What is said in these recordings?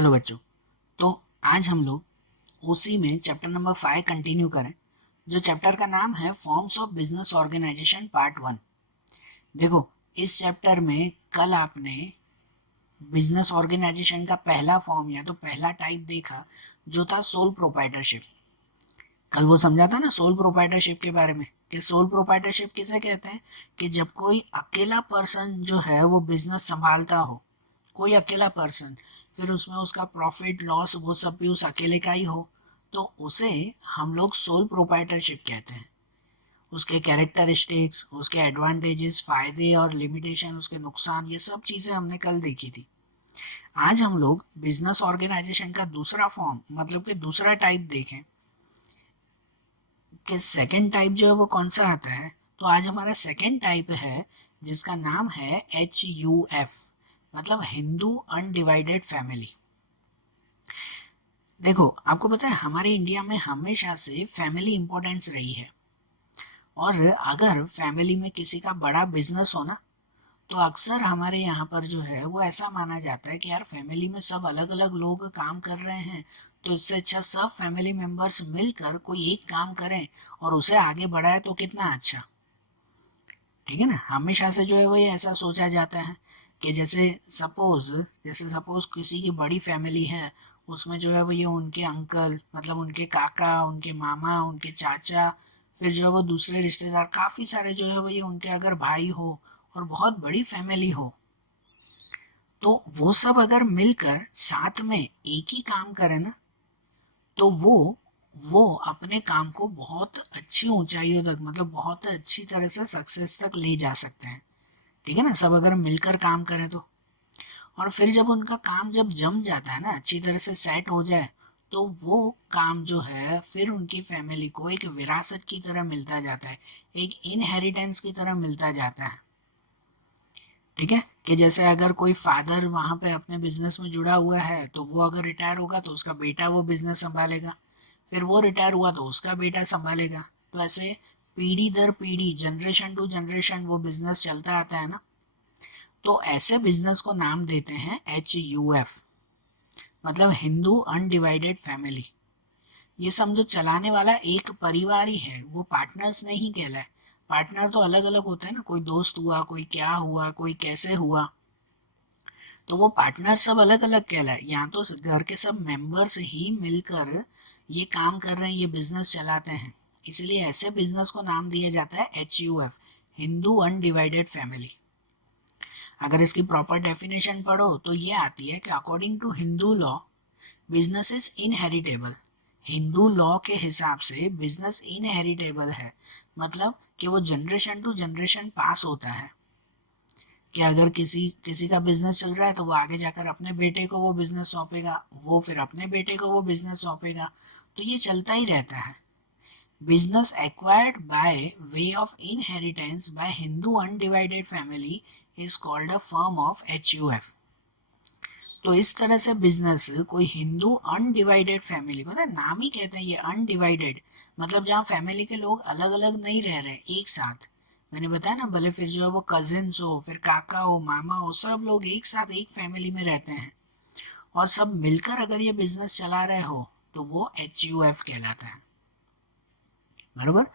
चलो बच्चों, तो आज हम लोग उसी में चैप्टर नंबर 5 कंटिन्यू करें, जो चैप्टर का नाम है forms of business organization part 1। देखो, इस चैप्टर में कल आपने बिजनेस ऑर्गेनाइजेशन का पहला फॉर्म या तो पहला टाइप देखा, जो था सोल प्रोप्राइटरशिप। कल वो समझा था ना सोल प्रोप्राइटरशिप के बारे में, कि सोल प्रोप्राइटरशिप किसे कहते हैं, कि जब कोई अकेला पर्सन जो है वो बिजनेस संभालता हो, कोई अकेला पर्सन, फिर उसमें उसका प्रॉफिट लॉस वो सब भी उस अकेले का ही हो, तो उसे हम लोग सोल प्रोप्राइटरशिप कहते हैं। उसके कैरेक्टरिस्टिक्स, उसके एडवांटेजेस, फायदे और लिमिटेशन, उसके नुकसान, ये सब चीज़ें हमने कल देखी थी। आज हम लोग बिजनेस ऑर्गेनाइजेशन का दूसरा फॉर्म, मतलब कि दूसरा टाइप देखें कि सेकंड टाइप जो है वो कौन सा आता है। तो आज हमारा सेकंड टाइप है जिसका नाम है HUF, मतलब हिंदू अनडिवाइडेड फैमिली। देखो, आपको पता है हमारे इंडिया में हमेशा से फैमिली इंपॉर्टेंस रही है, और अगर फैमिली में किसी का बड़ा बिजनेस हो ना, तो अक्सर हमारे यहाँ पर जो है वो ऐसा माना जाता है कि यार फैमिली में सब अलग अलग लोग काम कर रहे हैं, तो इससे अच्छा सब फैमिली मेंबर्स मिलकर कोई एक काम करें और उसे आगे बढ़ाए तो कितना अच्छा। ठीक है ना, हमेशा से जो है वो ये ऐसा सोचा जाता है कि जैसे सपोज किसी की बड़ी फैमिली है, उसमें जो है वो ये उनके अंकल, मतलब उनके काका, उनके मामा, उनके चाचा, फिर जो है वो दूसरे रिश्तेदार, काफ़ी सारे जो है वो ये उनके अगर भाई हो और बहुत बड़ी फैमिली हो, तो वो सब अगर मिलकर साथ में एक ही काम करें ना, तो वो अपने काम को बहुत अच्छी ऊंचाइयों तक, मतलब बहुत अच्छी तरह से सक्सेस तक ले जा सकते हैं। ठीक है ना, सब अगर मिलकर काम करें तो। और फिर जब उनका काम जब जम जाता है ना, अच्छी तरह से सेट हो जाए, तो वो काम जो है फिर उनकी फैमिली को एक विरासत की तरह मिलता जाता है, एक इनहेरिटेंस की तरह मिलता जाता है। ठीक है, कि जैसे अगर कोई फादर वहां पे अपने बिजनेस में जुड़ा हुआ है, तो वो अगर रिटायर होगा तो उसका बेटा वो बिजनेस संभालेगा, फिर वो रिटायर हुआ तो उसका बेटा संभालेगा। तो ऐसे पीढ़ी दर पीढ़ी, जनरेशन टू जनरेशन वो बिजनेस चलता आता है ना। तो ऐसे बिजनेस को नाम देते हैं HUF, मतलब हिंदू अनडिवाइडेड फैमिली। ये समझो चलाने वाला एक परिवार ही है, वो पार्टनर्स नहीं कहलाए। पार्टनर तो अलग अलग होते हैं ना, कोई दोस्त हुआ, कोई क्या हुआ, कोई कैसे हुआ, तो वो पार्टनर सब अलग अलग कहलाए। यहाँ तो घर के सब मेंबर्स ही मिलकर ये काम कर रहे हैं, ये बिजनेस चलाते हैं, इसलिए ऐसे बिजनेस को नाम दिया जाता है HUF, हिंदू अनडिवाइडेड फैमिली। अगर इसकी प्रॉपर डेफिनेशन पढ़ो तो ये आती है कि according to Hindu law, business is inheritable. Hindu law के हिसाब से बिजनेस इनहेरिटेबल है, मतलब कि वो जनरेशन टू जनरेशन पास होता है। कि अगर किसी किसी का बिजनेस चल रहा है, तो वो आगे जाकर अपने बेटे को वो बिजनेस सौंपेगा, वो फिर अपने बेटे को वो बिजनेस सौंपेगा, तो ये चलता ही रहता है। Business acquired by way of inheritance by Hindu undivided family is called a firm of HUF। तो इस तरह से बिजनेस कोई हिंदू अनडिवाइडेड फैमिली, पता है नाम ही कहते हैं ये अनडिवाइडेड, मतलब जहाँ फैमिली के लोग अलग अलग नहीं रह रहे, एक साथ। मैंने बताया ना, भले फिर जो है वो कजिन्स हो, फिर काका हो, मामा हो, सब लोग एक साथ एक फैमिली में रहते हैं, और सब मिलकर अगर ये बिजनेस चला रहे हो, तो वो HUF कहलाता है। बरोबर।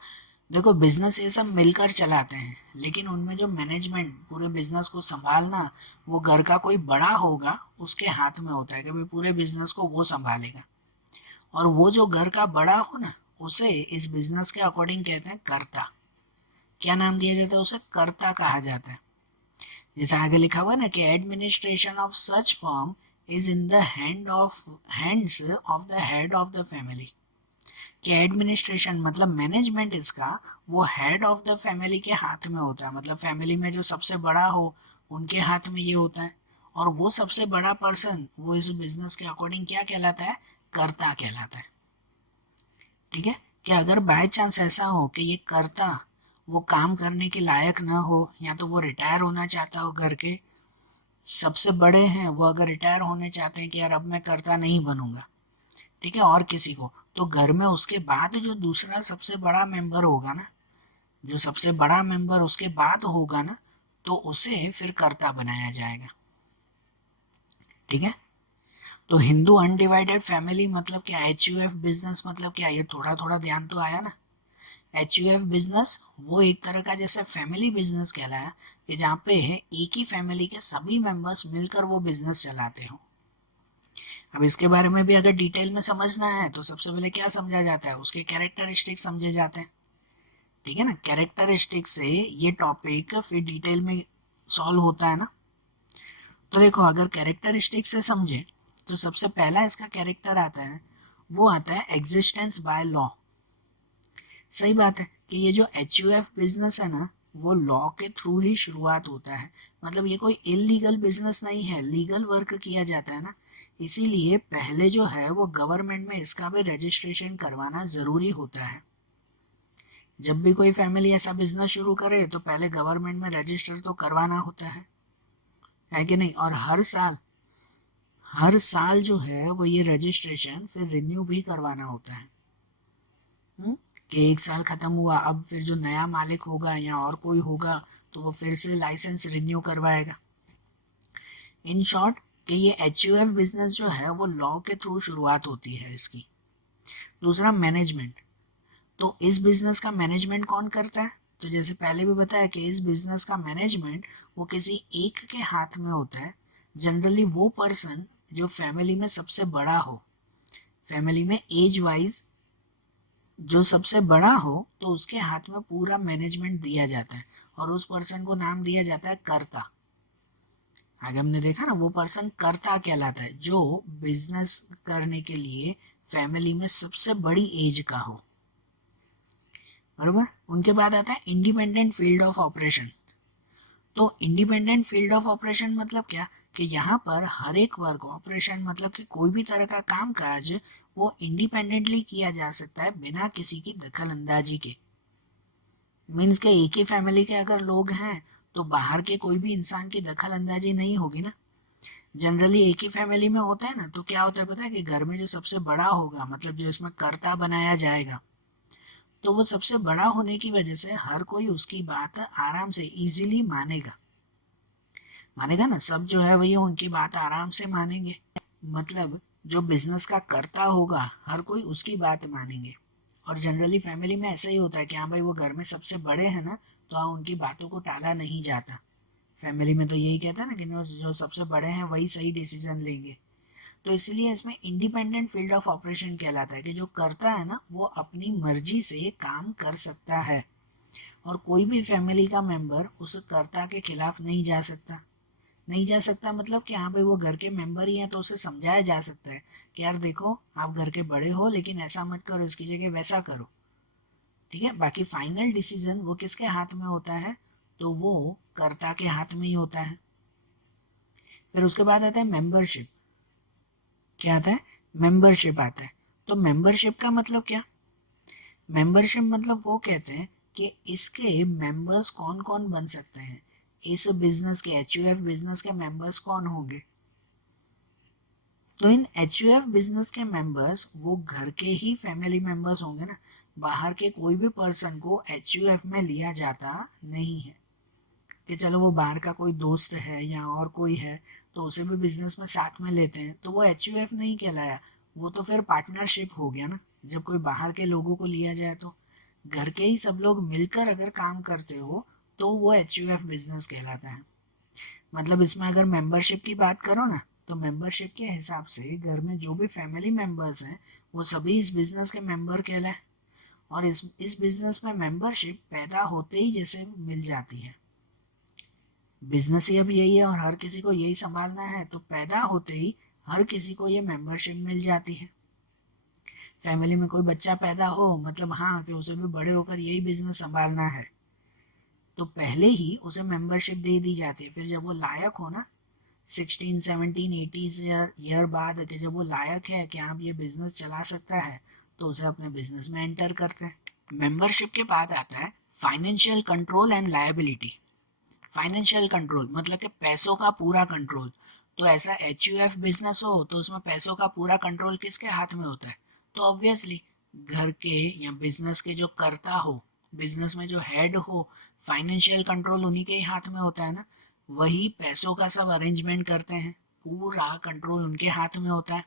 देखो, बिजनेस ये सब मिलकर चलाते हैं, लेकिन उनमें जो मैनेजमेंट, पूरे बिजनेस को संभालना, वो घर का कोई बड़ा होगा उसके हाथ में होता है कि भाई पूरे बिजनेस को वो संभालेगा। और वो जो घर का बड़ा हो ना, उसे इस बिजनेस के अकॉर्डिंग कहते हैं कर्ता। क्या नाम दिया जाता है उसे? कर्ता कहा जाता है। जैसे आगे लिखा हुआ है ना कि administration of such firm is in the hands of the head of the family. कि एडमिनिस्ट्रेशन मतलब मैनेजमेंट इसका, वो हेड ऑफ द फैमिली के हाथ में होता है, मतलब फैमिली में जो सबसे बड़ा हो उनके हाथ में ये होता है। और वो सबसे बड़ा पर्सन वो इस बिजनेस के अकॉर्डिंग क्या कहलाता है? कर्ता कहलाता है। ठीक है, कि अगर बाय चांस ऐसा हो कि ये कर्ता वो काम करने के लायक ना हो, या तो वो रिटायर होना चाहता हो, घर के सबसे बड़े हैं वो अगर रिटायर होने चाहते हैं कि यार अब मैं कर्ता नहीं बनूंगा, ठीक है, और किसी को, तो घर में उसके बाद जो दूसरा सबसे बड़ा मेंबर होगा ना, जो सबसे बड़ा मेंबर उसके बाद होगा ना, तो उसे फिर कर्ता बनाया जाएगा। ठीक है, तो हिंदू अनडिवाइडेड फैमिली मतलब क्या, HUF बिजनेस मतलब क्या, ये थोड़ा थोड़ा ध्यान तो आया ना। HUF बिजनेस वो एक तरह का जैसे फैमिली बिजनेस कहलाया कि जहाँ पे एक ही फैमिली के सभी मेंबर्स मिलकर वो बिजनेस चलाते हो। अब इसके बारे में भी अगर डिटेल में समझना है तो सबसे पहले क्या समझा जाता है, उसके कैरेक्टरिस्टिक समझे जाते हैं। ठीक है ना, कैरेक्टरिस्टिक से ये टॉपिक फिर डिटेल में सॉल्व होता है ना। तो देखो अगर कैरेक्टरिस्टिक से समझे तो सबसे पहला इसका कैरेक्टर आता है, वो आता है एग्जिस्टेंस बाय लॉ। सही बात है कि ये जो HUF बिजनेस है ना, वो लॉ के थ्रू ही शुरुआत होता है। मतलब ये कोई इलीगल बिजनेस नहीं है, लीगल वर्क किया जाता है ना। इसीलिए पहले जो है वो गवर्नमेंट में इसका भी रजिस्ट्रेशन करवाना ज़रूरी होता है। जब भी कोई फैमिली ऐसा बिजनेस शुरू करे तो पहले गवर्नमेंट में रजिस्टर तो करवाना होता है कि नहीं। और हर साल जो है वो ये रजिस्ट्रेशन फिर रिन्यू भी करवाना होता है। कि एक साल खत्म हुआ, अब फिर जो नया मालिक होगा या और कोई होगा तो वो फिर से लाइसेंस रिन्यू करवाएगा। इन शॉर्ट कि ये HUF बिजनेस जो है वो लॉ के थ्रू शुरुआत होती है इसकी। दूसरा मैनेजमेंट, तो इस बिजनेस का मैनेजमेंट कौन करता है, तो जैसे पहले भी बताया कि इस बिजनेस का मैनेजमेंट वो किसी एक के हाथ में होता है। जनरली वो पर्सन जो फैमिली में सबसे बड़ा हो, फैमिली में एज वाइज जो सबसे बड़ा हो, तो उसके हाथ में पूरा मैनेजमेंट दिया जाता है और उस पर्सन को नाम दिया जाता है कर्ता। आगे हमने देखा ना वो पर्सन कर्ता कहलाता है जो बिजनेस करने के लिए फैमिली में सबसे बड़ी एज का हो। बरोबर। उनके बाद आता है इंडिपेंडेंट फील्ड ऑफ ऑपरेशन। तो इंडिपेंडेंट फील्ड ऑफ ऑपरेशन मतलब क्या, कि यहाँ पर हर एक वर्क ऑपरेशन मतलब कि कोई भी तरह का काम काज वो इंडिपेंडेंटली किया जा सकता है बिना किसी की दखल अंदाजी के। मीन्स के एक ही फैमिली के अगर लोग हैं तो बाहर के कोई भी इंसान की दखल अंदाजी नहीं होगी ना। जनरली एक ही फैमिली में होता है ना, तो क्या होता है पता है कि घर में जो सबसे बड़ा होगा, मतलब जो इसमें कर्ता बनाया जाएगा, तो वो सबसे बड़ा होने की वजह से हर कोई उसकी बात आराम से इजीली मानेगा। मानेगा ना, सब जो है वही उनकी बात आराम से मानेंगे। मतलब जो बिजनेस का कर्ता होगा हर कोई उसकी बात मानेंगे। और जनरली फैमिली में ऐसा ही होता है कि हाँ भाई वो घर में सबसे बड़े हैं ना, तो हाँ उनकी बातों को टाला नहीं जाता। फैमिली में तो यही कहता है ना कि जो सबसे बड़े हैं वही सही डिसीजन लेंगे। तो इसलिए इसमें इंडिपेंडेंट फील्ड ऑफ ऑपरेशन कहलाता है कि जो करता है ना वो अपनी मर्जी से काम कर सकता है और कोई भी फैमिली का मेंबर उस कर्ता के खिलाफ नहीं जा सकता। नहीं जा सकता मतलब कि हाँ भाई वो घर के मेंबर ही हैं तो उसे समझाया जा सकता है कि यार देखो आप घर के बड़े हो लेकिन ऐसा मत करो, इसकी जगह वैसा करो। ठीक है, बाकी फाइनल डिसीजन वो किसके हाथ में होता है, तो वो कर्ता के हाथ में ही होता है। फिर उसके बाद आता है मेंबरशिप। क्या आता है, मेंबरशिप आता है। तो मेंबरशिप का मतलब क्या, मेंबरशिप मतलब वो कहते हैं कि इसके मेंबर्स कौन कौन बन सकते हैं, इस बिजनेस के HUF बिजनेस के मेंबर्स कौन होंगे। तो इन HUF बिजनेस के मेंबर्स वो घर के ही फैमिली मेंबर्स होंगे ना। बाहर के कोई भी पर्सन को HUF में लिया जाता नहीं है कि चलो वो बाहर का कोई दोस्त है या और कोई है तो उसे भी बिजनेस में साथ में लेते हैं, तो वो HUF नहीं कहलाया। वो तो फिर पार्टनरशिप हो गया ना। जब कोई बाहर के लोगों को लिया जाए तो घर के ही सब लोग मिलकर अगर काम करते हो तो वो HUF बिजनेस कहलाता है। मतलब इसमें अगर मेंबरशिप की बात करो ना, तो मेंबरशिप के हिसाब से घर में जो भी फैमिली मेंबर्स हैं वो सभी इस बिजनेस के मेंबर कहलाए। और इस बिजनेस में मेंबरशिप पैदा होते ही जैसे मिल जाती है। बिजनेस ही अब यही है और हर किसी को यही संभालना है, तो पैदा होते ही हर किसी को ये मेंबरशिप मिल जाती है। फैमिली में कोई बच्चा पैदा हो मतलब हाँ कि उसे भी बड़े होकर यही बिजनेस संभालना है, तो पहले ही उसे मेंबरशिप दे दी जाती है। फिर जब वो लायक हो ना, 16 17 80 ईयर बाद कि जब वो लायक है कि आप ये बिजनेस चला सकता है, तो उसे अपने बिजनेस में एंटर करते हैं। मेंबरशिप के बाद आता है financial control and liability. Financial control मतलब कि पैसों का पूरा कंट्रोल। तो ऐसा HUF बिजनेस हो तो उसमें पैसों का पूरा कंट्रोल किसके हाथ में होता है, तो ऑब्वियसली घर के या बिजनेस के जो कर्ता हो, बिजनेस में जो हेड हो, फाइनेंशियल कंट्रोल उन्हीं के ही हाथ में होता है ना। वही पैसों का सब अरेंजमेंट करते हैं पूरा कंट्रोल उनके हाथ में होता है।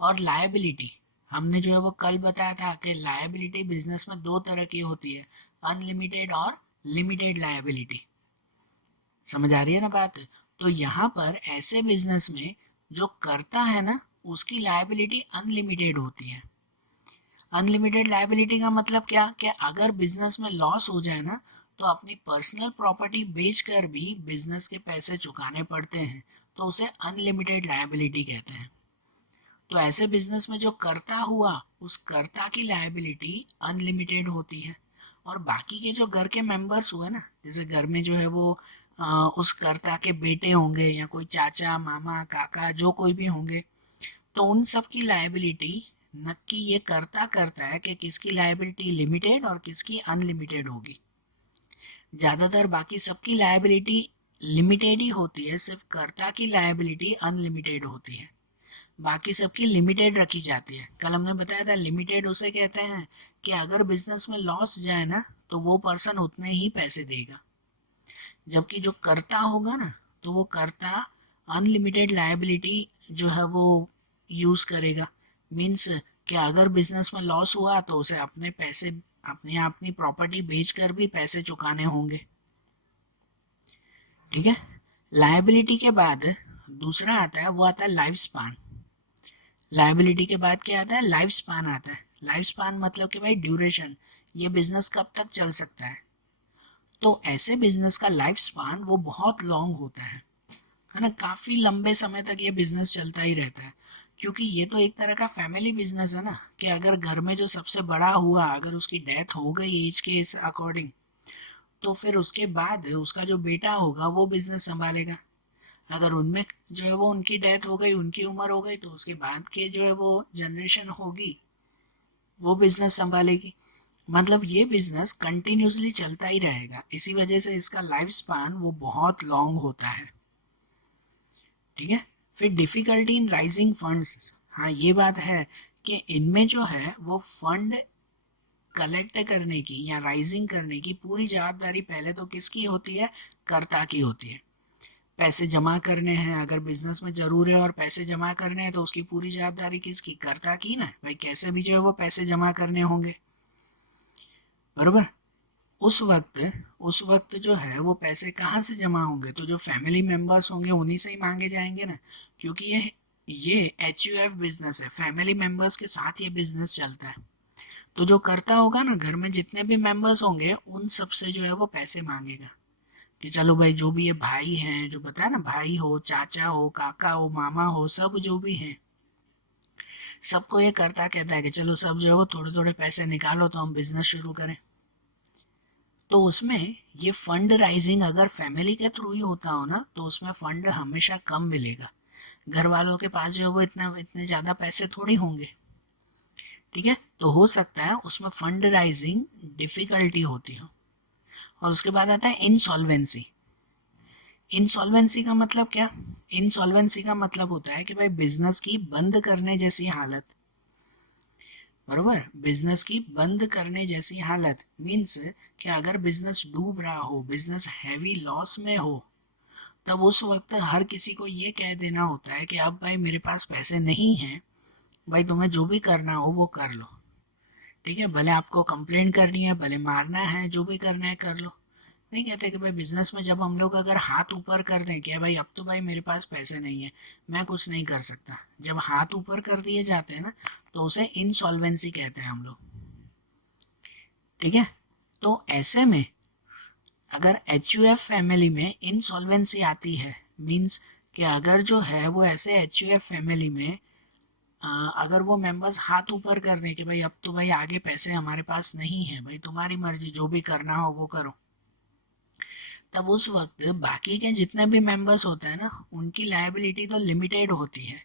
और लायबिलिटी, हमने जो है वो कल बताया था कि लायबिलिटी बिजनेस में दो तरह की होती है, अनलिमिटेड और लिमिटेड लायबिलिटी। समझ आ रही है ना बात? तो यहाँ पर ऐसे बिजनेस में जो करता है ना, उसकी लायबिलिटी अनलिमिटेड होती है। अनलिमिटेड लायबिलिटी का मतलब क्या, कि अगर बिजनेस में लॉस हो जाए ना, तो अपनी पर्सनल प्रॉपर्टी बेचकर भी बिजनेस के पैसे चुकाने पड़ते हैं, तो उसे अनलिमिटेड लायबिलिटी कहते हैं। तो ऐसे बिजनेस में जो करता हुआ, उस कर्ता की लायबिलिटी अनलिमिटेड होती है। और बाकी के जो घर के मेंबर्स हुए ना, जैसे घर में जो है वो उस कर्ता के बेटे होंगे या कोई चाचा मामा काका जो कोई भी होंगे, तो उन सब की लायबिलिटी नक्की ये करता करता है कि किसकी लायबिलिटी लिमिटेड और किसकी अनलिमिटेड होगी। ज़्यादातर बाकी सबकी लायबिलिटी लिमिटेड ही होती है, सिर्फ कर्ता की लायबिलिटी अनलिमिटेड होती है। बाकी सबकी लिमिटेड रखी जाती है। कल हमने बताया था लिमिटेड उसे कहते हैं कि अगर बिजनेस में लॉस जाए ना, तो वो पर्सन उतने ही पैसे देगा। जबकि जो कर्ता होगा ना, तो वो कर्ता अनलिमिटेड लायबिलिटी जो है वो यूज करेगा। मीन्स कि अगर बिजनेस में लॉस हुआ तो उसे अपने पैसे, अपनी प्रॉपर्टी बेचकर भी पैसे चुकाने होंगे। ठीक है। लायबिलिटी के बाद दूसरा आता है, वो आता है लाइफ स्पान। लायबिलिटी के बाद क्या आता है, लाइफ स्पान आता है। लाइफ स्पान मतलब कि भाई ड्यूरेशन, ये बिजनेस कब तक चल सकता है। तो ऐसे बिजनेस का लाइफ स्पान वो बहुत लॉन्ग होता है ना, काफी लंबे समय तक ये बिजनेस चलता ही रहता है। क्योंकि ये तो एक तरह का फैमिली बिजनेस है ना, कि अगर घर में जो सबसे बड़ा हुआ, अगर उसकी डेथ हो गई एज के अकॉर्डिंग, तो फिर उसके बाद उसका जो बेटा होगा वो बिजनेस संभालेगा। अगर उनमें जो है वो उनकी डेथ हो गई, उनकी उम्र हो गई, तो उसके बाद के जो है वो जनरेशन होगी वो बिजनेस संभालेगी। मतलब ये बिजनेस कंटिन्यूसली चलता ही रहेगा, इसी वजह से इसका लाइफ स्पान वो बहुत लॉन्ग होता है। ठीक है। फिर डिफिकल्टी इन राइजिंग फंड्स, हाँ ये बात है कि इनमें जो है वो फंड कलेक्ट करने की या राइजिंग करने की पूरी जवाबदारी पहले तो किसकी होती है, कर्ता की होती है। पैसे जमा करने हैं, अगर बिजनेस में जरूर है और पैसे जमा करने हैं, तो उसकी पूरी जवाबदारी किसकी, कर्ता की ना। भाई कैसे भी जो है वो पैसे जमा करने होंगे, बरोबर। उस वक्त जो है वो पैसे कहाँ से जमा होंगे, तो जो फैमिली मेंबर्स होंगे उन्हीं से ही मांगे जाएंगे ना। क्योंकि ये HUF बिजनेस है, फैमिली मेंबर्स के साथ ये बिजनेस चलता है। तो जो करता होगा ना, घर में जितने भी मेंबर्स होंगे उन सब से जो है वो पैसे मांगेगा कि चलो भाई, जो भी ये भाई हैं, जो बताया ना, भाई हो, चाचा हो, काका हो, मामा हो, सब जो भी हैं, सबको ये करता कहता है कि चलो सब जो है वो थोड़े थोड़े पैसे निकालो तो हम बिजनेस शुरू करें। तो उसमें ये फंड राइजिंग अगर फैमिली के थ्रू ही होता हो ना, तो उसमें फंड हमेशा कम मिलेगा। घर वालों के पास जो है वो इतने ज़्यादा पैसे थोड़ी होंगे। ठीक है। तो हो सकता है उसमें फंड राइजिंग डिफिकल्टी होती हो। और उसके बाद आता है इंसॉल्वेंसी। इंसॉल्वेंसी का मतलब क्या, इंसॉल्वेंसी का मतलब होता है कि भाई बिजनेस की बंद करने जैसी हालत, बरोबर। बिजनेस की बंद करने जैसी हालत मीन्स कि अगर बिजनेस डूब रहा हो, बिजनेस हैवी लॉस में हो, तब उस वक्त हर किसी को ये कह देना होता है कि अब भाई मेरे पास पैसे नहीं हैं, भाई तुम्हें जो भी करना हो वो कर लो। ठीक है, भले आपको कंप्लेंट करनी है, भले मारना है, जो भी करना है कर लो। नहीं कहते कि भाई बिजनेस में जब हम लोग अगर हाथ ऊपर कर दें कि भाई अब तो भाई मेरे पास पैसे नहीं है, मैं कुछ नहीं कर सकता, जब हाथ ऊपर कर दिए जाते हैं ना, तो उसे इंसॉल्वेंसी कहते हैं हम लोग। ठीक है। तो ऐसे में अगर HUF फैमिली में इंसॉल्वेंसी आती है, मीन्स कि अगर जो है वो ऐसे HUF फैमिली में अगर वो मेंबर्स हाथ ऊपर कर दें कि भाई अब तो भाई आगे पैसे हमारे पास नहीं है, भाई तुम्हारी मर्जी, जो भी करना हो वो करो, तब उस वक्त बाकी के जितने भी मेंबर्स होते हैं ना, उनकी लायबिलिटी तो लिमिटेड होती है,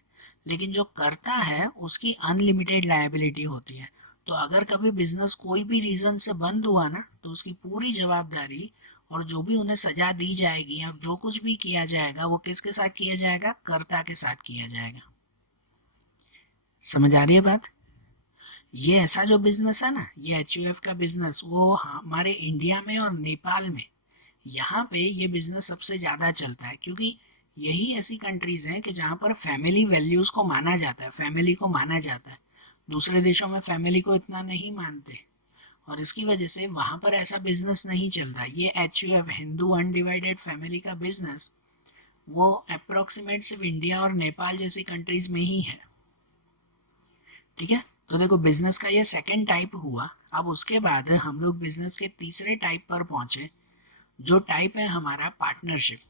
लेकिन जो करता है उसकी अनलिमिटेड लायबिलिटी होती है। तो अगर कभी बिजनेस कोई भी रीजन से बंद हुआ ना, तो उसकी पूरी जवाबदारी और जो भी उन्हें सजा दी जाएगी या जो कुछ भी किया जाएगा वो किसके साथ किया जाएगा, कर्ता के साथ किया जाएगा। समझ आ रही है बात? ये ऐसा जो बिजनेस है ना, ये HUF का बिजनेस, वो हमारे इंडिया में और नेपाल में, यहाँ पे ये बिजनेस सबसे ज़्यादा चलता है। क्योंकि यही ऐसी कंट्रीज हैं कि जहाँ पर फैमिली वैल्यूज़ को माना जाता है, फैमिली को माना जाता है। दूसरे देशों में फैमिली को इतना नहीं मानते, और इसकी वजह से वहाँ पर ऐसा बिजनेस नहीं चलता। ये HUF, हिंदू अनडिवाइडेड फैमिली का बिजनेस, वो अप्रोक्सीमेट सिर्फ इंडिया और नेपाल जैसी कंट्रीज में ही है। ठीक है, तो देखो बिजनेस का ये सेकंड टाइप हुआ। अब उसके बाद हम लोग बिजनेस के तीसरे टाइप पर पहुंचे, जो टाइप है हमारा पार्टनरशिप।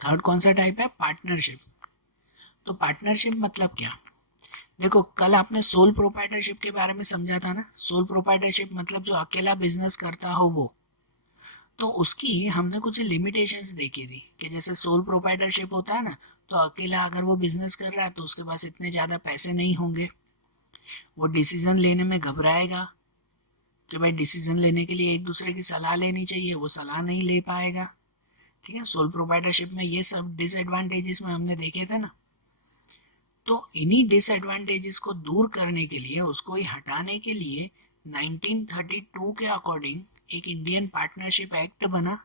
थर्ड कौन सा टाइप है? पार्टनरशिप। तो पार्टनरशिप मतलब क्या? देखो कल आपने सोल प्रोप्राइटरशिप के बारे में समझा था ना। सोल प्रोप्राइटरशिप मतलब जो अकेला बिजनेस करता हो वो। तो उसकी हमने कुछ लिमिटेशंस देखी थी कि जैसे सोल प्रोप्राइटरशिप होता है ना, तो अकेला अगर वो बिजनेस कर रहा है तो उसके पास इतने ज़्यादा पैसे नहीं होंगे, वो डिसीजन लेने में घबराएगा कि भाई डिसीजन लेने के लिए एक दूसरे की सलाह लेनी चाहिए, वो सलाह नहीं ले पाएगा। ठीक है, सोल प्रोप्राइटरशिप में ये सब डिसएडवांटेजेस में हमने देखे थे ना। तो इन्हीं डिसएडवांटेजेस को दूर करने के लिए, उसको ही हटाने के लिए 1932 के अकॉर्डिंग एक इंडियन पार्टनरशिप एक्ट बना।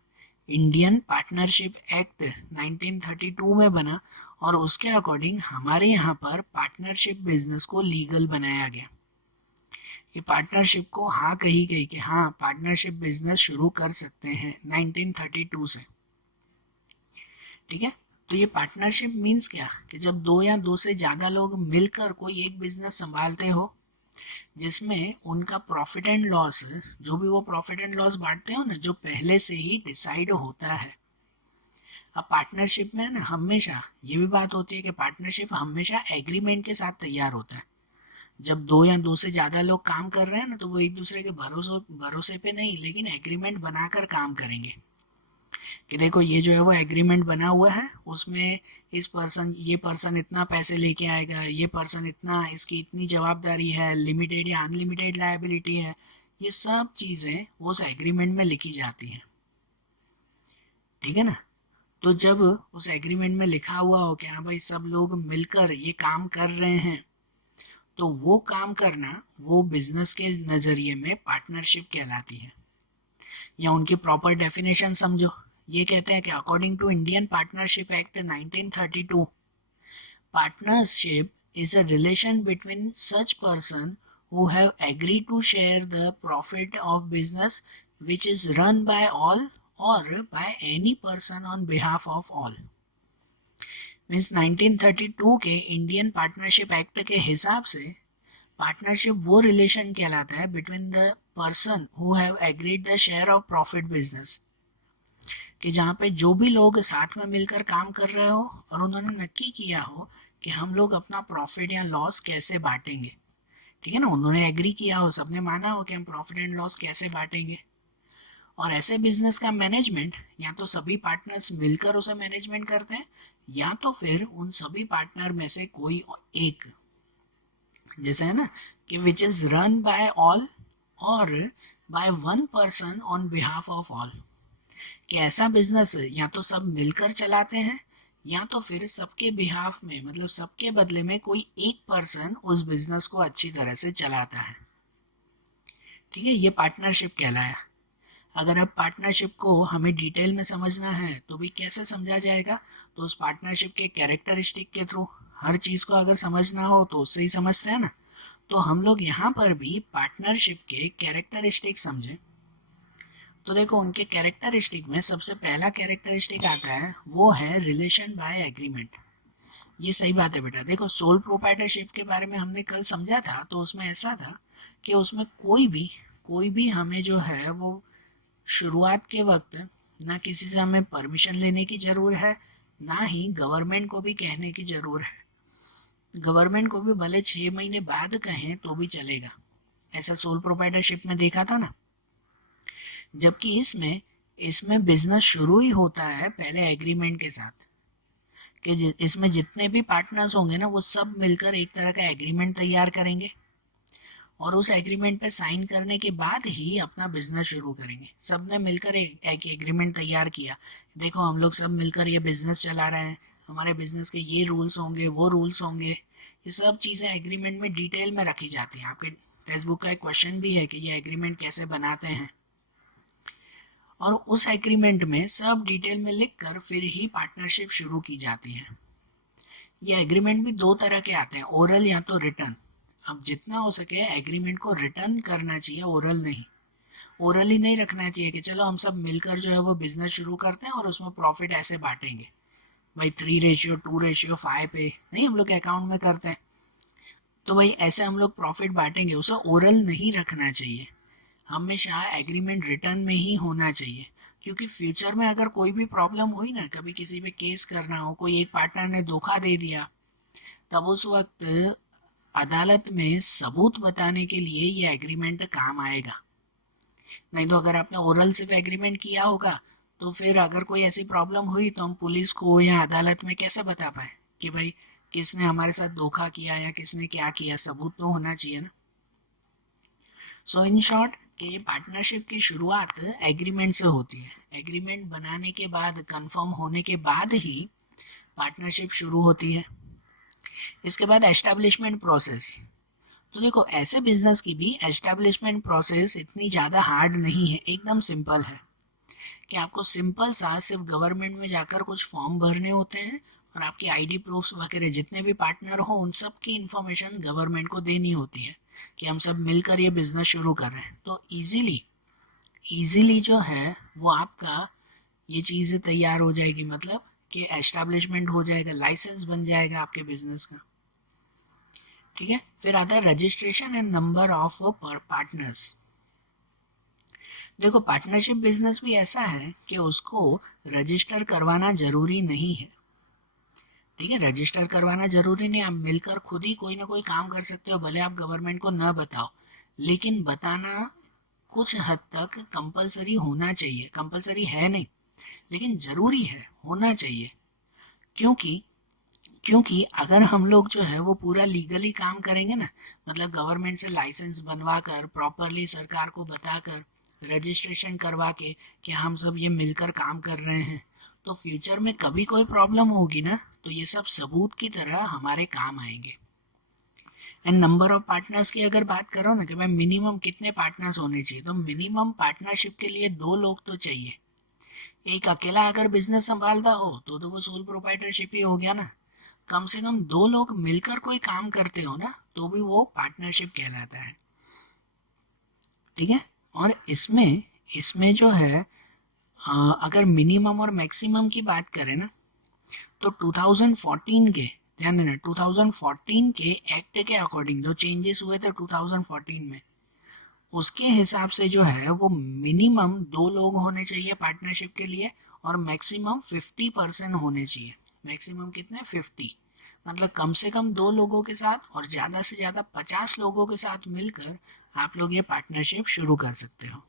इंडियन पार्टनरशिप एक्ट 1932 में बना, और उसके अकॉर्डिंग हमारे यहाँ पर पार्टनरशिप बिजनेस को लीगल बनाया गया। कि पार्टनरशिप को हाँ कही गई कि हाँ पार्टनरशिप बिजनेस शुरू कर सकते हैं 1932 से। ठीक है, तो ये पार्टनरशिप मीन्स क्या कि जब दो या दो से ज़्यादा लोग मिलकर कोई एक बिजनेस संभालते हो, जिसमें उनका प्रॉफिट एंड लॉस, जो भी वो प्रॉफिट एंड लॉस बांटते हो ना, जो पहले से ही डिसाइड होता है। अब पार्टनरशिप में ना हमेशा ये भी बात होती है कि पार्टनरशिप हमेशा एग्रीमेंट के साथ तैयार होता है। जब दो या दो से ज़्यादा लोग काम कर रहे हैं ना, तो वो एक दूसरे के भरोसे पे नहीं, लेकिन एग्रीमेंट बनाकर काम करेंगे कि देखो ये जो है वो एग्रीमेंट बना हुआ है, उसमें ये पर्सन इतना पैसे लेके आएगा, ये पर्सन इतना, इसकी इतनी जवाबदारी है, लिमिटेड या अनलिमिटेड लायबिलिटी है। ये सब चीज़ें वो उस एग्रीमेंट में लिखी जाती हैं। ठीक है ना। तो जब उस एग्रीमेंट में लिखा हुआ हो कि हाँ भाई सब लोग मिलकर ये काम कर रहे हैं, तो वो काम करना वो बिजनेस के नज़रिए में पार्टनरशिप कहलाती है। या उनकी प्रॉपर डेफिनेशन समझो। ये कहते हैं कि according to Indian partnership act 1932, partnership is a relation between such person who have agreed to share the profit of business which is run by all or by any person on behalf of all। Means 1932 के Indian partnership act के हिसाब से partnership वो relation कहलाता है between the person who have agreed the share of profit business, कि जहाँ पे जो भी लोग साथ में मिलकर काम कर रहे हो और उन्होंने नक्की किया हो कि हम लोग अपना प्रॉफिट या लॉस कैसे बांटेंगे। ठीक है ना, उन्होंने एग्री किया हो, सबने माना हो कि हम प्रॉफिट एंड लॉस कैसे बांटेंगे। और ऐसे बिजनेस का मैनेजमेंट या तो सभी पार्टनर्स मिलकर उसे मैनेजमेंट करते हैं, या तो फिर उन सभी पार्टनर में से कोई एक, जैसे है ना कि which is run by all और by one person on behalf of all, कि ऐसा बिजनेस या तो सब मिलकर चलाते हैं या तो फिर सबके बिहाफ में, मतलब सबके बदले में कोई एक पर्सन उस बिजनेस को अच्छी तरह से चलाता है। ठीक है, ये पार्टनरशिप कहलाया। अगर अब पार्टनरशिप को हमें डिटेल में समझना है तो भी कैसे समझा जाएगा? तो उस पार्टनरशिप के कैरेक्टरिस्टिक के थ्रू। हर चीज़ को अगर समझना हो तो उससे ही समझते हैं ना। तो हम लोग यहाँ पर भी पार्टनरशिप के कैरेक्टरिस्टिक समझें। तो देखो उनके कैरेक्टरिस्टिक में सबसे पहला कैरेक्टरिस्टिक आता है, वो है रिलेशन बाय एग्रीमेंट। ये सही बात है बेटा। देखो सोल प्रोप्राइटरशिप के बारे में हमने कल समझा था, तो उसमें ऐसा था कि उसमें कोई भी हमें जो है वो शुरुआत के वक्त ना किसी से हमें परमिशन लेने की ज़रूरत है, ना ही गवर्नमेंट को भी कहने की ज़रूरत है। गवर्नमेंट को भी भले 6 महीने बाद कहें तो भी चलेगा। ऐसा सोल प्रोप्राइटरशिप में देखा था ना। जबकि इसमें इसमें बिजनेस शुरू ही होता है पहले एग्रीमेंट के साथ, कि इसमें जितने भी पार्टनर्स होंगे ना वो सब मिलकर एक तरह का एग्रीमेंट तैयार करेंगे, और उस एग्रीमेंट पे साइन करने के बाद ही अपना बिजनेस शुरू करेंगे। सब ने मिलकर एक एग्रीमेंट तैयार किया, देखो हम लोग सब मिलकर ये बिजनेस चला रहे हैं, हमारे बिजनेस के ये रूल्स होंगे, वो रूल्स होंगे। ये सब चीज़ें एग्रीमेंट में डिटेल में रखी जाती हैं। आपके टेक्स्ट बुक का एक क्वेश्चन भी है कि ये एग्रीमेंट कैसे बनाते हैं। और उस एग्रीमेंट में सब डिटेल में लिखकर फिर ही पार्टनरशिप शुरू की जाती है। ये एग्रीमेंट भी दो तरह के आते हैं, ओरल या तो रिटर्न। अब जितना हो सके एग्रीमेंट को रिटर्न करना चाहिए, ओरल नहीं। ओरल ही नहीं रखना चाहिए कि चलो हम सब मिलकर जो है वो बिजनेस शुरू करते हैं और उसमें प्रॉफिट ऐसे बांटेंगे भाई 3:2:5 पे, नहीं हम लोग अकाउंट में करते हैं तो भाई ऐसे हम लोग प्रॉफिट बांटेंगे, उसे ओरल नहीं रखना चाहिए। हमेशा एग्रीमेंट रिटर्न में ही होना चाहिए, क्योंकि फ्यूचर में अगर कोई भी प्रॉब्लम हुई ना, कभी किसी पे केस करना हो, कोई एक पार्टनर ने धोखा दे दिया, तब उस वक्त अदालत में सबूत बताने के लिए ये एग्रीमेंट काम आएगा। नहीं तो अगर आपने ओरल सिर्फ एग्रीमेंट किया होगा तो फिर अगर कोई ऐसी प्रॉब्लम हुई तो हम पुलिस को या अदालत में कैसे बता पाए कि भाई किसने हमारे साथ धोखा किया या किसने क्या किया, सबूत तो होना चाहिए ना। सो इन शॉर्ट कि पार्टनरशिप की शुरुआत एग्रीमेंट से होती है। एग्रीमेंट बनाने के बाद, कंफर्म होने के बाद ही पार्टनरशिप शुरू होती है। इसके बाद एस्टेब्लिशमेंट प्रोसेस। तो देखो ऐसे बिजनेस की भी एस्टेब्लिशमेंट प्रोसेस इतनी ज़्यादा हार्ड नहीं है, एकदम सिंपल है कि आपको सिंपल सा सिर्फ गवर्नमेंट में जाकर कुछ फॉर्म भरने होते हैं और आपकी आईडी प्रूफ्स वगैरह जितने भी पार्टनर हो उन सब की इंफॉर्मेशन गवर्नमेंट को देनी होती है कि हम सब मिलकर ये बिजनेस शुरू कर रहे हैं। तो इजीली जो है वो आपका ये चीज़ तैयार हो जाएगी, मतलब कि एस्टेब्लिशमेंट हो जाएगा, लाइसेंस बन जाएगा आपके बिजनेस का। ठीक है, फिर आता है registration and number of partners. देखो पार्टनरशिप बिजनेस भी ऐसा है कि उसको रजिस्टर करवाना जरूरी नहीं है। ठीक है, रजिस्टर करवाना जरूरी नहीं, आप मिलकर खुद ही कोई ना कोई काम कर सकते हो, भले आप गवर्नमेंट को न बताओ, लेकिन बताना कुछ हद तक कंपलसरी होना चाहिए। कंपलसरी है नहीं, लेकिन ज़रूरी है, होना चाहिए। क्योंकि क्योंकि अगर हम लोग जो है वो पूरा लीगली काम करेंगे ना, मतलब गवर्नमेंट से लाइसेंस बनवा कर, प्रॉपरली सरकार को बताकर, रजिस्ट्रेशन करवा के कि हम सब ये मिलकर काम कर रहे हैं, तो फ्यूचर में कभी कोई प्रॉब्लम होगी ना तो ये सब सबूत की तरह हमारे काम आएंगे। एंड नंबर ऑफ पार्टनर्स की अगर बात करो ना कि भाई मिनिमम कितने पार्टनर्स होने चाहिए, तो मिनिमम पार्टनरशिप के लिए 2 लोग तो चाहिए। एक अकेला अगर बिजनेस संभालता हो तो वो सोल प्रोप्राइटरशिप ही हो गया ना। कम से कम 2 लोग मिलकर कोई काम करते हो ना तो भी वो पार्टनरशिप कहलाता है। ठीक है, और इसमें इसमें जो है अगर मिनिमम और मैक्सिमम की बात करें ना तो 2014 के, ध्यान देना 2014 के एक्ट के अकॉर्डिंग जो चेंजेस हुए थे 2014 में, उसके हिसाब से जो है वो मिनिमम 2 लोग होने चाहिए पार्टनरशिप के लिए और मैक्सिमम 50% होने चाहिए। मैक्सिमम कितने, 50, मतलब कम से कम 2 लोगों के साथ और ज़्यादा से ज़्यादा 50 लोगों के साथ मिलकर आप लोग ये पार्टनरशिप शुरू कर सकते हो।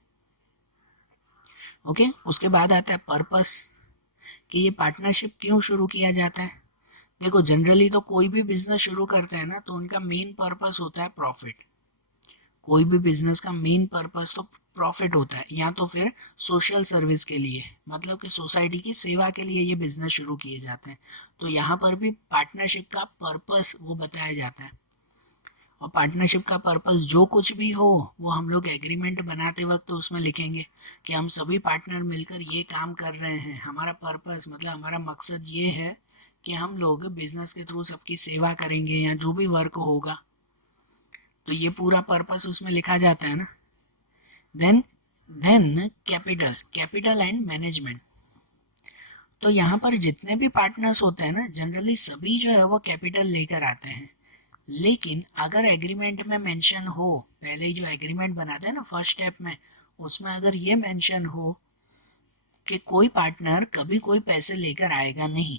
ओके, उसके बाद आता है पर्पस कि ये पार्टनरशिप क्यों शुरू किया जाता है। देखो जनरली तो कोई भी बिजनेस शुरू करते हैं ना तो उनका मेन पर्पस होता है प्रॉफिट। कोई भी बिजनेस का मेन पर्पस तो प्रॉफिट होता है, या तो फिर सोशल सर्विस के लिए, मतलब कि सोसाइटी की सेवा के लिए ये बिजनेस शुरू किए जाते हैं। तो यहाँ पर भी पार्टनरशिप का पर्पस वो बताया जाता है। और पार्टनरशिप का पर्पस जो कुछ भी हो वो हम लोग एग्रीमेंट बनाते वक्त तो उसमें लिखेंगे कि हम सभी पार्टनर मिलकर ये काम कर रहे हैं, हमारा पर्पस मतलब हमारा मकसद ये है कि हम लोग बिजनेस के थ्रू सबकी सेवा करेंगे या जो भी वर्क होगा, तो ये पूरा पर्पस उसमें लिखा जाता है ना। Then capital and management. तो यहाँ पर जितने भी पार्टनर्स होते हैं ना जनरली सभी जो है वो कैपिटल लेकर आते हैं, लेकिन अगर एग्रीमेंट में मेंशन हो, पहले ही जो एग्रीमेंट बनाते हैं ना फर्स्ट स्टेप में, उसमें अगर ये मेंशन हो कि कोई पार्टनर कभी कोई पैसे लेकर आएगा नहीं।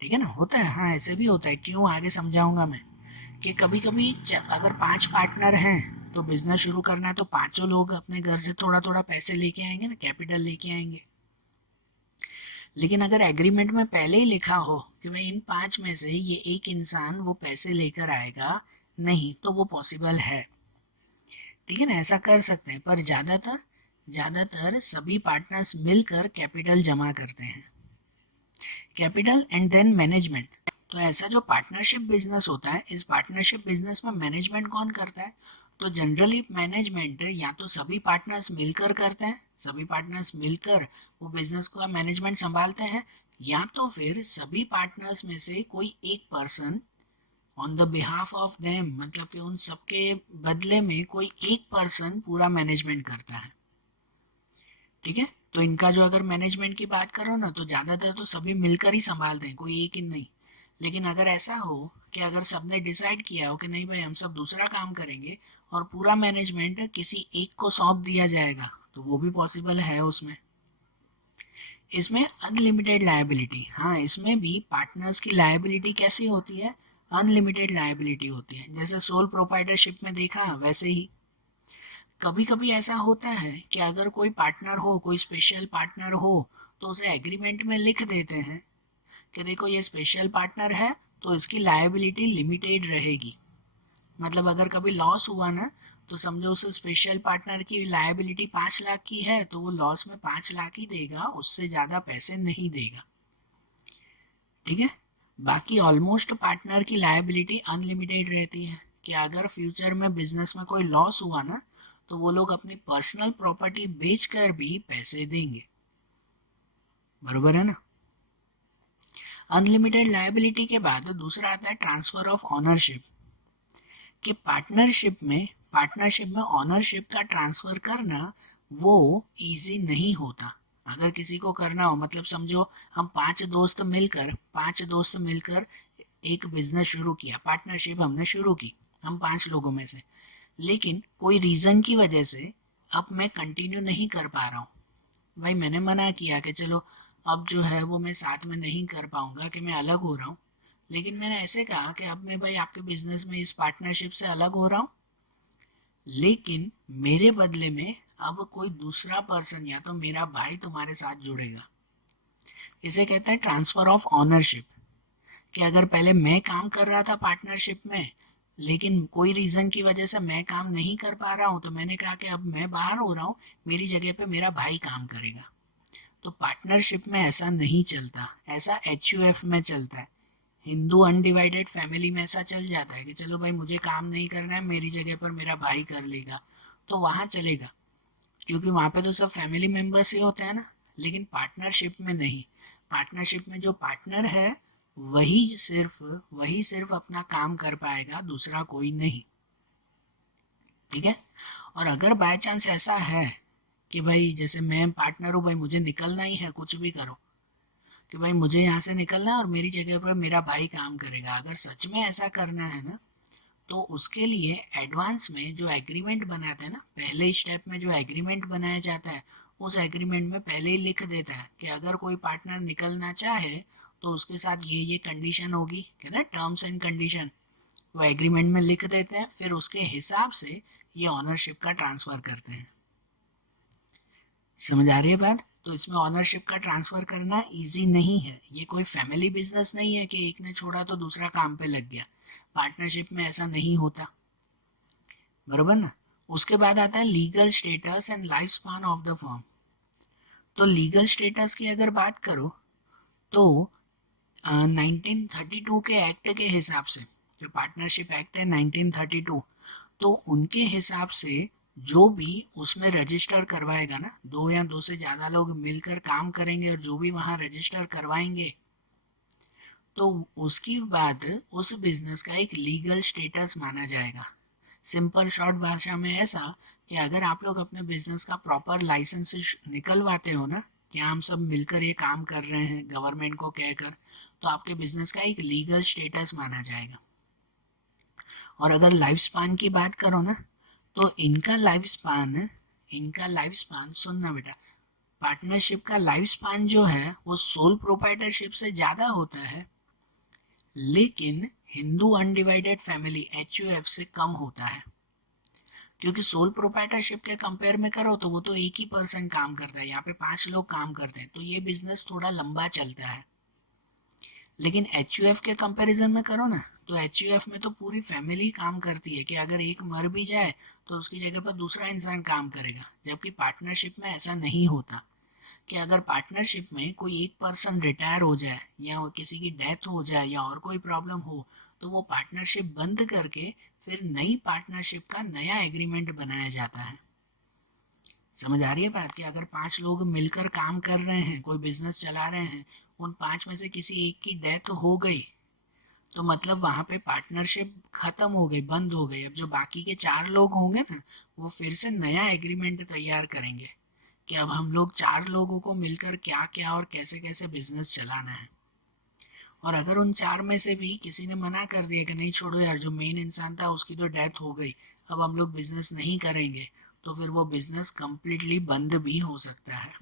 ठीक है ना, होता है, हाँ ऐसे भी होता है, क्यों आगे समझाऊंगा मैं, कि कभी कभी अगर 5 पार्टनर हैं तो बिजनेस शुरू करना है तो पांचों लोग अपने घर से थोड़ा थोड़ा पैसे लेके आएंगे ना, कैपिटल लेके आएंगे। लेकिन अगर एग्रीमेंट में पहले ही लिखा हो कि भाई इन 5 में से ये एक इंसान वो पैसे लेकर आएगा नहीं, तो वो पॉसिबल है। ठीक है ना, ऐसा कर सकते हैं, पर ज़्यादातर सभी पार्टनर्स मिलकर कैपिटल जमा करते हैं। Capital and then management. तो ऐसा जो पार्टनरशिप बिजनेस होता है, इस पार्टनरशिप बिजनेस में मैनेजमेंट कौन करता है, तो जनरली मैनेजमेंट या तो सभी पार्टनर्स मिलकर करते हैं सभी पार्टनर्स मिलकर वो बिजनेस का मैनेजमेंट संभालते हैं, या तो फिर सभी पार्टनर्स में से कोई एक person on the behalf of them, मतलब कि उन सबके बदले में कोई एक पर्सन पूरा मैनेजमेंट करता है। ठीक है, तो इनका जो अगर मैनेजमेंट की बात करो ना, तो ज़्यादातर तो सभी मिलकर ही संभालते हैं, कोई एक ही नहीं। लेकिन अगर ऐसा हो कि अगर सबने डिसाइड किया हो कि नहीं भाई हम सब दूसरा काम करेंगे और पूरा मैनेजमेंट किसी एक को सौंप दिया जाएगा, तो वो भी पॉसिबल है उसमें। इसमें अनलिमिटेड लायबिलिटी, हाँ इसमें भी पार्टनर्स की लायबिलिटी कैसी होती है, अनलिमिटेड लायबिलिटी होती है। जैसे सोल प्रोप्राइटरशिप में देखा वैसे ही कभी कभी ऐसा होता है कि अगर कोई पार्टनर हो, कोई स्पेशल पार्टनर हो, तो उसे एग्रीमेंट में लिख देते हैं कि देखो ये स्पेशल पार्टनर है तो इसकी लायबिलिटी लिमिटेड रहेगी। मतलब अगर कभी लॉस हुआ ना, तो समझो उस स्पेशल पार्टनर की लायबिलिटी 5 लाख की है, तो वो लॉस में 5 लाख ही देगा, उससे ज़्यादा पैसे नहीं देगा। ठीक है, बाकी ऑलमोस्ट पार्टनर की लायबिलिटी अनलिमिटेड रहती है कि अगर फ्यूचर में बिजनेस में कोई लॉस हुआ ना, तो वो लोग अपनी पर्सनल प्रॉपर्टी बेचकर भी पैसे देंगे। बरोबर है ना। अनलिमिटेड लायबिलिटी के बाद दूसरा आता है ट्रांसफर ऑफ ऑनरशिप, कि पार्टनरशिप में ऑनरशिप का ट्रांसफर करना वो इजी नहीं होता। अगर किसी को करना हो, मतलब समझो हम पांच दोस्त मिलकर एक बिजनेस शुरू किया, पार्टनरशिप हमने शुरू की हम 5 लोगों में से, लेकिन कोई रीज़न की वजह से अब मैं कंटिन्यू नहीं कर पा रहा हूँ। भाई मैंने मना किया कि चलो अब जो है वो मैं साथ में नहीं कर पाऊँगा, कि मैं अलग हो रहा हूँ। लेकिन मैंने ऐसे कहा कि अब मैं भाई आपके बिजनेस में इस पार्टनरशिप से अलग हो रहा हूँ, लेकिन मेरे बदले में अब कोई दूसरा पर्सन या तो मेरा भाई तुम्हारे साथ जुड़ेगा। इसे कहते हैं ट्रांसफर ऑफ ऑनरशिप, कि अगर पहले मैं काम कर रहा था पार्टनरशिप में, लेकिन कोई रीज़न की वजह से मैं काम नहीं कर पा रहा हूँ, तो मैंने कहा कि अब मैं बाहर हो रहा हूँ, मेरी जगह पे मेरा भाई काम करेगा। तो पार्टनरशिप में ऐसा नहीं चलता, ऐसा HUF में चलता है। हिंदू अनडिवाइडेड फैमिली में ऐसा चल जाता है कि चलो भाई मुझे काम नहीं करना है, मेरी जगह पर मेरा भाई कर लेगा, तो वहाँ चलेगा, क्योंकि वहाँ पे तो सब फैमिली मेम्बर्स ही होते हैं ना। लेकिन पार्टनरशिप में नहीं, पार्टनरशिप में जो पार्टनर है वही सिर्फ अपना काम कर पाएगा, दूसरा कोई नहीं। ठीक है, और अगर बाय चांस ऐसा है कि भाई जैसे मैं पार्टनर हूँ, भाई मुझे निकलना ही है, कुछ भी करो, कि भाई मुझे यहाँ से निकलना है और मेरी जगह पर मेरा भाई काम करेगा, अगर सच में ऐसा करना है ना, तो उसके लिए एडवांस में जो एग्रीमेंट बनाते हैं ना, पहले स्टेप में जो एग्रीमेंट बनाया जाता है, उस एग्रीमेंट में पहले ही लिख देता है कि अगर कोई पार्टनर निकलना चाहे तो उसके साथ ये कंडीशन होगी, कि ना टर्म्स एंड कंडीशन, वो एग्रीमेंट में लिख देते हैं, फिर उसके हिसाब से ये ऑनरशिप का ट्रांसफ़र करते हैं। समझ आ रही है बात। तो इसमें ऑनरशिप का ट्रांसफ़र करना इजी नहीं है, ये कोई फैमिली बिजनेस नहीं है कि एक ने छोड़ा तो दूसरा काम पे लग गया। पार्टनरशिप में ऐसा नहीं होता, बराबर ना। उसके बाद आता है legal status and life span of the firm. तो लीगल स्टेटस की अगर बात करो तो 1932 के एक्ट के हिसाब से, जो पार्टनरशिप एक्ट है 1932, तो उनके हिसाब से जो भी उसमें रजिस्टर करवाएगा ना, 2 या 2 से ज़्यादा लोग मिलकर काम करेंगे और जो भी वहाँ रजिस्टर करवाएंगे, तो उसकी बाद उस बिजनेस का एक लीगल स्टेटस माना जाएगा। सिंपल शॉर्ट भाषा में ऐसा कि अगर आप लोग अपने बिजनेस का प्रॉपर लाइसेंस निकलवाते हो ना, कि हम सब मिलकर ये काम कर रहे हैं गवर्नमेंट को कहकर, तो आपके बिजनेस का एक लीगल स्टेटस माना जाएगा। और अगर लाइफ स्पान की बात करो ना, तो इनका लाइफ स्पान सुनना बेटा, पार्टनरशिप का लाइफ स्पान जो है वो सोल प्रोप्राइटरशिप से ज़्यादा होता है, लेकिन हिंदू अनडिवाइडेड फैमिली HUF से कम होता है। क्योंकि सोल प्रोप्राइटरशिप के कंपेयर में करो तो वो तो एक ही पर्सन काम करता है, यहाँ पे 5 लोग काम करते हैं, तो ये बिजनेस थोड़ा लंबा चलता है। लेकिन HUF के कंपैरिजन में करो ना, तो HUF में तो पूरी फैमिली काम करती है, कि अगर एक मर भी जाए तो उसकी जगह पर दूसरा इंसान काम करेगा। जबकि पार्टनरशिप में ऐसा नहीं होता, कि अगर पार्टनरशिप में कोई एक पर्सन रिटायर हो जाए या किसी की डेथ हो जाए या और कोई प्रॉब्लम हो, तो वो पार्टनरशिप बंद करके फिर नई पार्टनरशिप का नया एग्रीमेंट बनाया जाता है। समझ आ रही है बात कि अगर 5 लोग मिलकर काम कर रहे हैं, कोई बिजनेस चला रहे हैं, उन 5 में से किसी एक की डेथ हो गई, तो मतलब वहाँ पे पार्टनरशिप खत्म हो गई, बंद हो गई। अब जो बाकी के 4 लोग होंगे ना, वो फिर से नया एग्रीमेंट तैयार करेंगे कि अब हम लोग 4 लोगों को मिलकर क्या क्या और कैसे कैसे बिजनेस चलाना है। और अगर उन 4 में से भी किसी ने मना कर दिया कि नहीं छोड़ो यार, जो मेन इंसान था उसकी तो डेथ हो गई, अब हम लोग बिजनेस नहीं करेंगे, तो फिर वो बिजनेस कंप्लीटली बंद भी हो सकता है।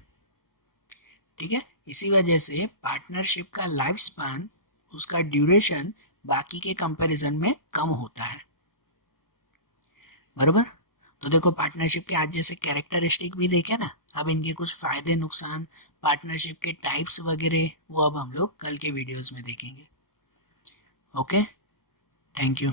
ठीक है, इसी वजह से पार्टनरशिप का लाइफ स्पैन, उसका ड्यूरेशन बाकी के कंपैरिजन में कम होता है। बरोबर। तो देखो, पार्टनरशिप के आज जैसे कैरेक्टरिस्टिक भी देखे ना, अब इनके कुछ फायदे नुकसान, पार्टनरशिप के टाइप्स वगैरह, वो अब हम लोग कल के वीडियोस में देखेंगे। Okay, thank you.